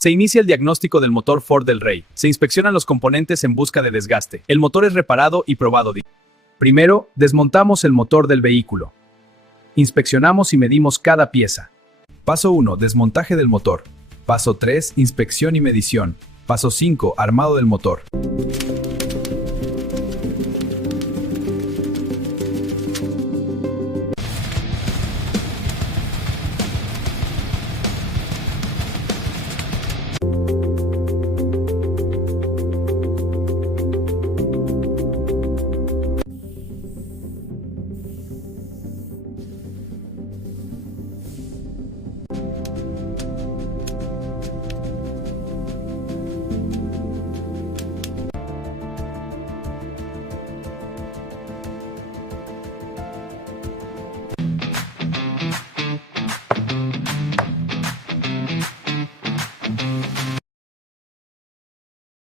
Se inicia el diagnóstico del motor Ford del Rey. Se inspeccionan los componentes en busca de desgaste. El motor es reparado y probado. Primero, desmontamos el motor del vehículo. Inspeccionamos y medimos cada pieza. Paso 1. Desmontaje del motor. Paso 3. Inspección y medición. Paso 5. Armado del motor.